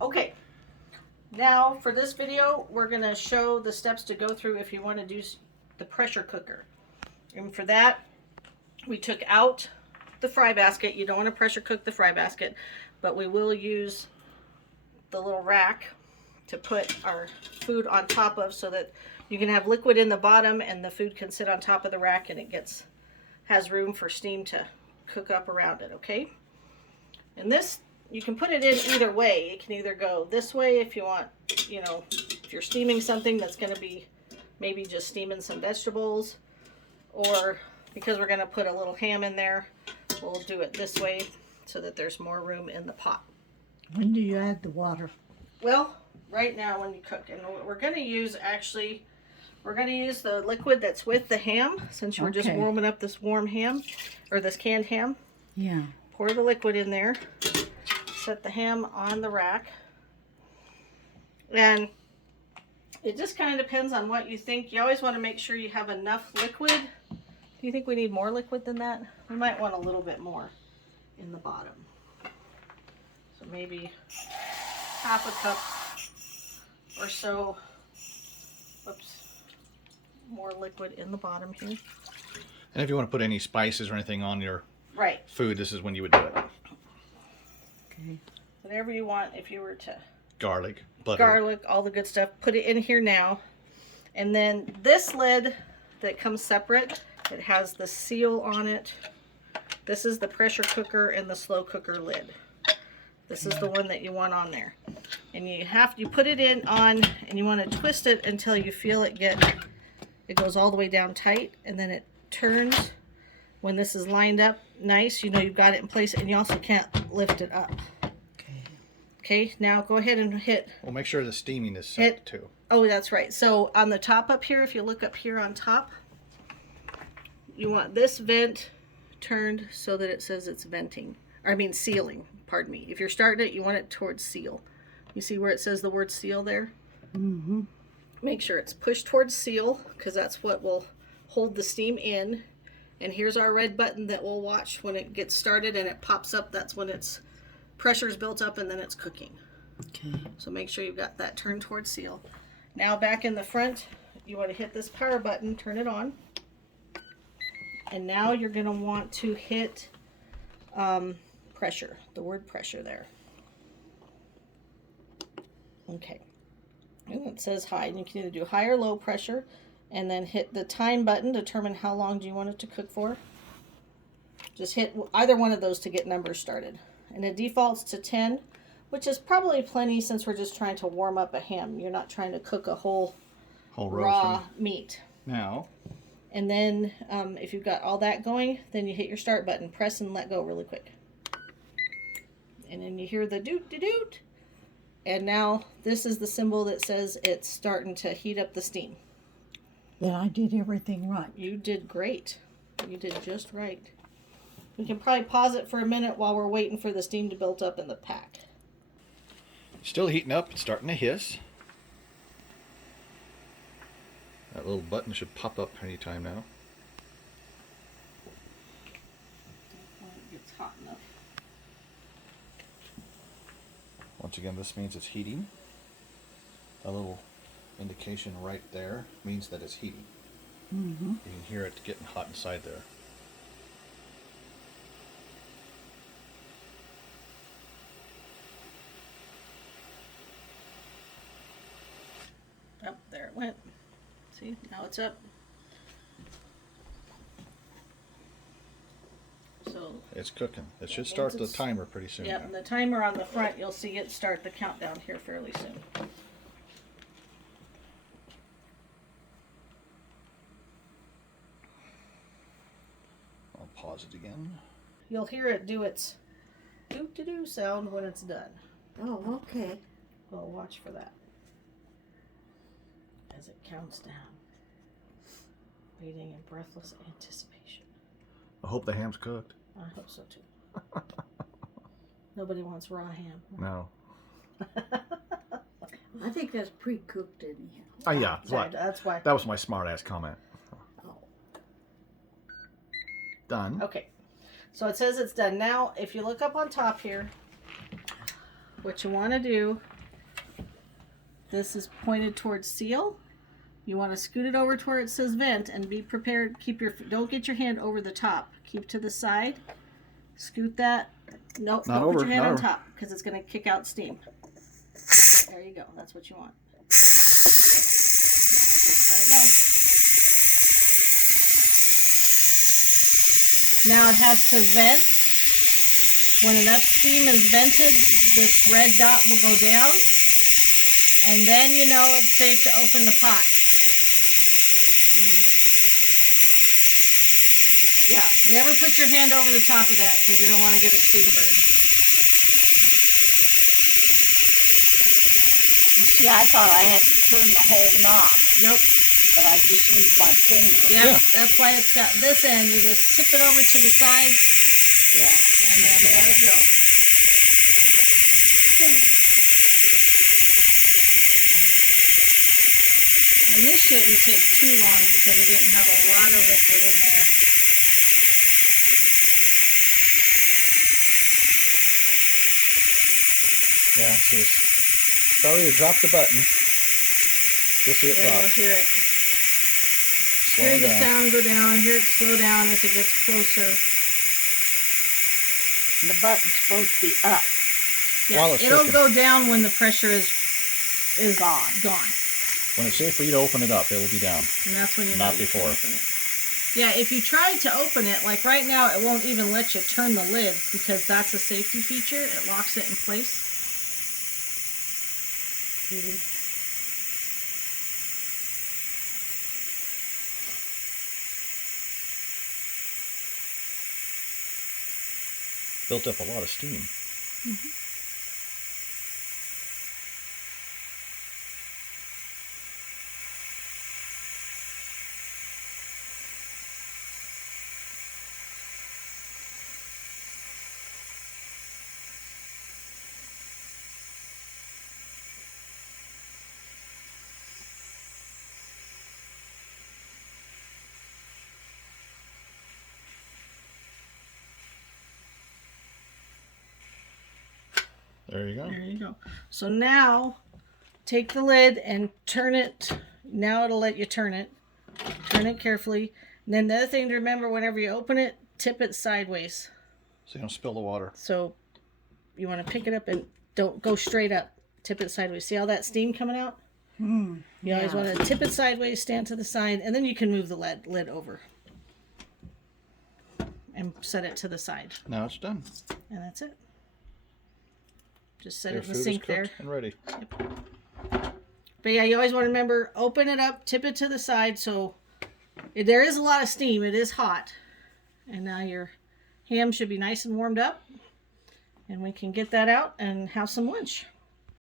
Okay, now for this video, we're gonna show the steps to go through if you want to do the pressure cooker. And for that, we took out the fry basket. You don't want to pressure cook the fry basket, but we will use the little rack to put our food on top of so that you can have liquid in the bottom and the food can sit on top of the rack and it has room for steam to cook up around it, okay? And this, you can put it in either way. It can either go this way if you want, you know, if you're steaming something that's going to be maybe just steaming some vegetables, or because we're going to put a little ham in there, we'll do it this way so that there's more room in the pot. When do you add the water? Well, right now when you cook. And what we're going to use, actually, we're going to use the liquid that's with the ham, since we're just warming up this warm ham, or this canned ham. Yeah. Pour the liquid in there, set the ham on the rack, and it just kind of depends on what you think. You always want to make sure you have enough liquid. Do you think we need more liquid than that? We might want a little bit more in the bottom. So maybe half a cup or so, more liquid in the bottom here. And if you want to put any spices or anything on your Right. food, this is when you would do it. Okay. Whatever you want, if you were to. Garlic, butter. Garlic, all the good stuff. Put it in here now. And then this lid that comes separate, it has the seal on it. This is the pressure cooker and the slow cooker lid. This is the one that you want on there. And you put it in on, and you want to twist it until you feel it goes all the way down tight, and then it turns. When this is lined up nice, you know you've got it in place, and you also can't lift it up. Okay, now go ahead and hit. Well, make sure the steaming is set too. Oh, that's right. So on the top up here, if you look up here on top, you want this vent turned so that it says it's venting. Or I mean sealing, pardon me. If you're starting it, you want it towards seal. You see where it says the word seal there? Mm-hmm. Make sure it's pushed towards seal, because that's what will hold the steam in. And here's our red button that we'll watch when it gets started and it pops up. That's when its pressure is built up and then it's cooking. Okay. So make sure you've got that turned towards seal. Now back in the front, you want to hit this power button, turn it on. And now you're going to want to hit pressure, the word pressure there. Okay. And it says high, and you can either do high or low pressure, and then hit the time button, determine how long do you want it to cook for. Just hit either one of those to get numbers started. And it defaults to 10, which is probably plenty since we're just trying to warm up a ham. You're not trying to cook a whole raw meat. Now. And then if you've got all that going, then you hit your start button. Press and let go really quick. And then you hear the doot-de-doot. And now this is the symbol that says it's starting to heat up the steam. Then I did everything right. You did great. You did just right. We can probably pause it for a minute while we're waiting for the steam to build up in the pack. Still heating up. It's starting to hiss. That little button should pop up anytime now. When it gets hot enough. Once again, this means it's heating. A little indication right there means that it's heating. Mm-hmm. You can hear it getting hot inside there. Up there it went. See, now it's up. So It's cooking. It should start the timer pretty soon. yeah, now. and the timer on the front, you'll see it start the countdown here fairly soon. I'll pause it again. You'll hear it do its doo-doo-doo sound when it's done. Oh, okay. Well, watch for that as it counts down. Waiting in breathless anticipation. I hope the ham's cooked. I hope so too. Nobody wants raw ham. No. I think that's pre-cooked anyhow. Oh yeah, Sorry, that's why. that was my smart-ass comment. Oh. Done. Okay, so it says it's done. Now, if you look up on top here, what you want to do, this is pointed towards seal. You want to scoot it over to where it says vent and be prepared. Don't get your hand over the top. Keep to the side. Scoot that. Nope, Not don't over, put your hand not on over. top because it's going to kick out steam. There you go. That's what you want. Now just let it go. Now it has to vent. When enough steam is vented, this red dot will go down. And then you know it's safe to open the pot. Yeah, never put your hand over the top of that because you don't want to get a steam burn. You see, I thought I had to turn the whole knob, Nope. but I just used my finger. Yeah, Yeah. that's why it's got this end. You just tip it over to the side Yeah. and then Okay. let it go. And this shouldn't take too long because we didn't have a lot of liquid in there. Yeah, so it's, sorry you dropped the button. You'll see it Yeah, drop. you'll hear it. Slow Hear it the down. sound go down. Hear it slow down as it gets closer. The button's supposed to be up. Yeah, While it's it'll cooking. go down when the pressure is Gone. gone. When it's safe for you to open it up, it will be down. And that's when you Not know you can before. open it. Yeah, if you try to open it, like right now, it won't even let you turn the lid because that's a safety feature. It locks it in place. Built up a lot of steam. There you go. There you go. So now, take the lid and turn it. Now it'll let you turn it. Turn it carefully. And then the other thing to remember, whenever you open it, tip it sideways. So you don't spill the water. So you want to pick it up and don't go straight up. Tip it sideways. See all that steam coming out? You always want to tip it sideways, stand to the side, and then you can move the lid over. And set it to the side. Now it's done. And that's it. Just set Your it in the food is sink cooked there. and ready. But yeah, you always want to remember, open it up, tip it to the side. So there is a lot of steam. It is hot. And now your ham should be nice and warmed up. And we can get that out and have some lunch.